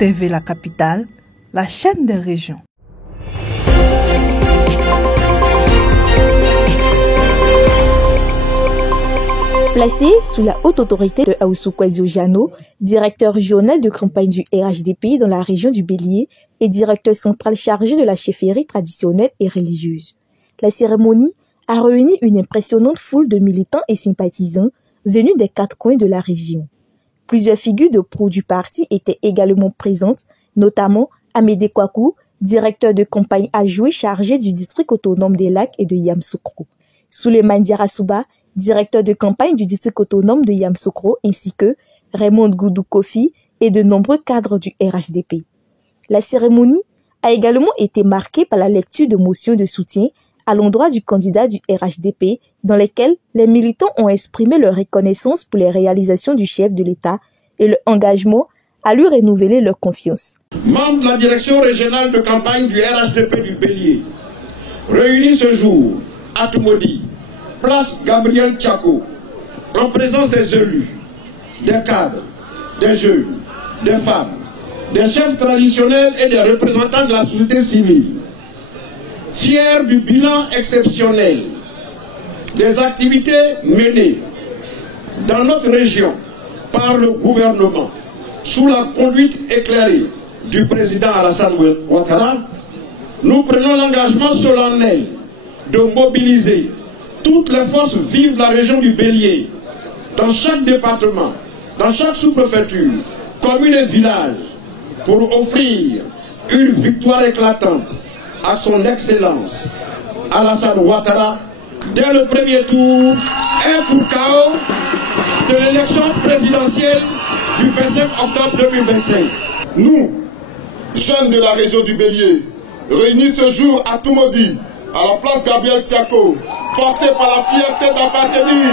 TV La Capitale, la chaîne des régions. Placé sous la haute autorité de Aoussou Kwasi Ojano, directeur régional de campagne du RHDP dans la région du Bélier et directeur central chargé de la chefferie traditionnelle et religieuse. La cérémonie a réuni une impressionnante foule de militants et sympathisants venus des quatre coins de la région. Plusieurs figures de proue du parti étaient également présentes, notamment Amédée Kwaku, directeur de campagne adjoint chargé du district autonome des Lacs et de Yamoussoukro. Souleymane Diarra-Souba, directeur de campagne du district autonome de Yamoussoukro, ainsi que Raymond Goudou Kofi et de nombreux cadres du RHDP. La cérémonie a également été marquée par la lecture de motions de soutien à l'endroit du candidat du RHDP, dans lesquelles les militants ont exprimé leur reconnaissance pour les réalisations du chef de l'État et leur engagement à lui renouveler leur confiance. Membres de la direction régionale de campagne du RHDP du Bélier, réunis ce jour à Toumoudi, place Gabriel Tchako, en présence des élus, des cadres, des jeunes, des femmes, des chefs traditionnels et des représentants de la société civile, fiers du bilan exceptionnel des activités menées dans notre région par le gouvernement sous la conduite éclairée du président Alassane Ouattara, nous prenons l'engagement solennel de mobiliser toutes les forces vives de la région du Bélier, dans chaque département, dans chaque sous-préfecture, commune et village, pour offrir une victoire éclatante à son Excellence Alassane Ouattara dès le premier tour et pour KO de l'élection présidentielle du 25 octobre 2025. Nous, jeunes de la région du Bélier, réunis ce jour à Toumoudi, à la place Gabriel Tchako, portés par la fierté d'appartenir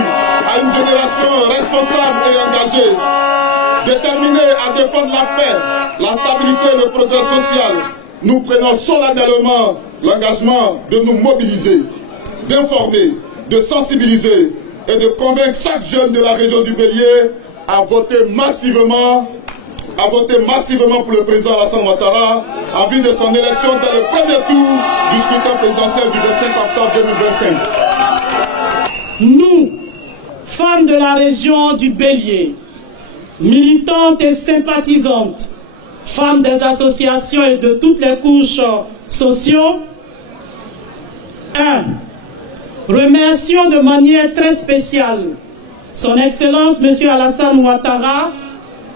à une génération responsable et engagée, déterminée à défendre la paix, la stabilité et le progrès social, nous prenons solennellement l'engagement de nous mobiliser, d'informer, de sensibiliser et de convaincre chaque jeune de la région du Bélier à voter massivement pour le président Alassane Ouattara en vue de son élection dans le premier tour du scrutin présidentiel du 25 octobre 2025. Nous, femmes de la région du Bélier, militantes et sympathisantes, femmes des associations et de toutes les couches sociaux, 1. Remercions de manière très spéciale Son Excellence M. Alassane Ouattara,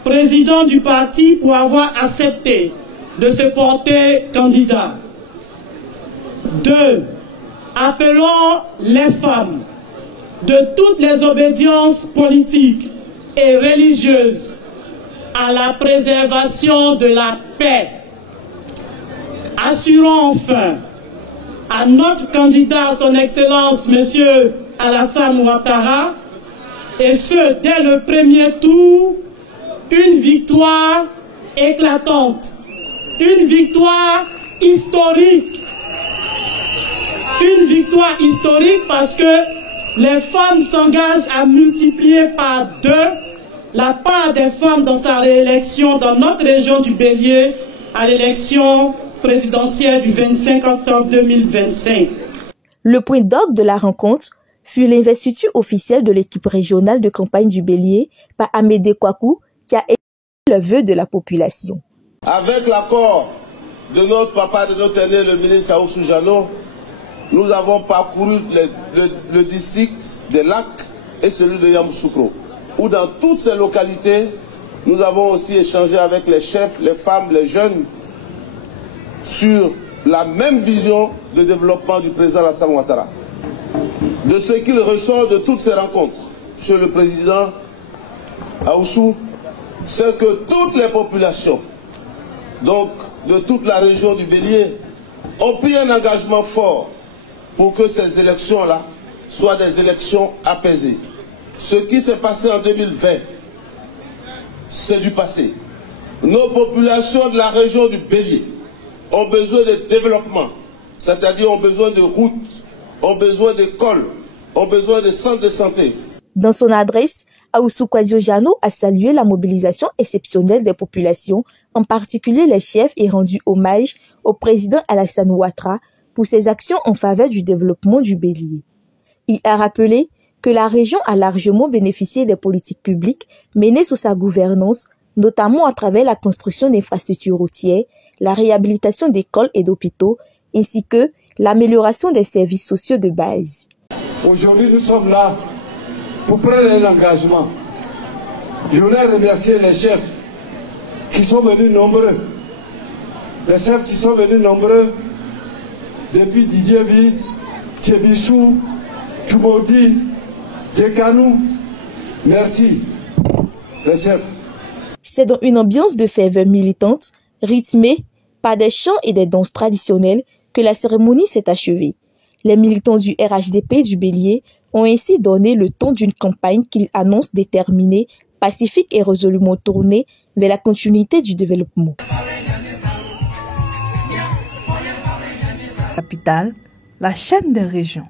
président du parti, pour avoir accepté de se porter candidat. 2. Appelons les femmes de toutes les obédiences politiques et religieuses à la préservation de la paix. Assurons enfin à notre candidat, son Excellence M. Alassane Ouattara, et ce dès le premier tour, une victoire éclatante, une victoire historique. Une victoire historique parce que les femmes s'engagent à multiplier par 2 la part des femmes dans sa réélection dans notre région du Bélier à l'élection présidentielle du 25 octobre 2025. Le point d'orgue de la rencontre fut l'investiture officielle de l'équipe régionale de campagne du Bélier par Amédée Kwaku, qui a été le vœu de la population. Avec l'accord de notre papa, de notre aîné, le ministre Aoussou Ojano, nous avons parcouru le district des Lacs et celui de Yamoussoukro, où dans toutes ces localités, nous avons aussi échangé avec les chefs, les femmes, les jeunes, sur la même vision de développement du président Alassane Ouattara. De ce qu'il ressort de toutes ces rencontres, Monsieur le Président Aoussou, c'est que toutes les populations, donc de toute la région du Bélier, ont pris un engagement fort pour que ces élections-là soient des élections apaisées. Ce qui s'est passé en 2020, c'est du passé. Nos populations de la région du Bélier ont besoin de développement, c'est-à-dire ont besoin de routes, ont besoin d'écoles, ont besoin de centres de santé. Dans son adresse, Ahoussou Kwasi-Ogiano a salué la mobilisation exceptionnelle des populations, en particulier les chefs, et rendu hommage au président Alassane Ouattara pour ses actions en faveur du développement du Bélier. Il a rappelé que la région a largement bénéficié des politiques publiques menées sous sa gouvernance, notamment à travers la construction d'infrastructures routières, la réhabilitation d'écoles et d'hôpitaux, ainsi que l'amélioration des services sociaux de base. Aujourd'hui, nous sommes là pour prendre un engagement. Je voulais remercier les chefs qui sont venus nombreux. Les chefs qui sont venus nombreux depuis Didier Vi, Thiebissou, Tumodi, Djekanou. Merci, les chefs. C'est dans une ambiance de ferveur militante, rythmée par des chants et des danses traditionnelles, que la cérémonie s'est achevée. Les militants du RHDP du Bélier ont ainsi donné le ton d'une campagne qu'ils annoncent déterminée, pacifique et résolument tournée vers la continuité du développement. Capitale, la chaîne des régions.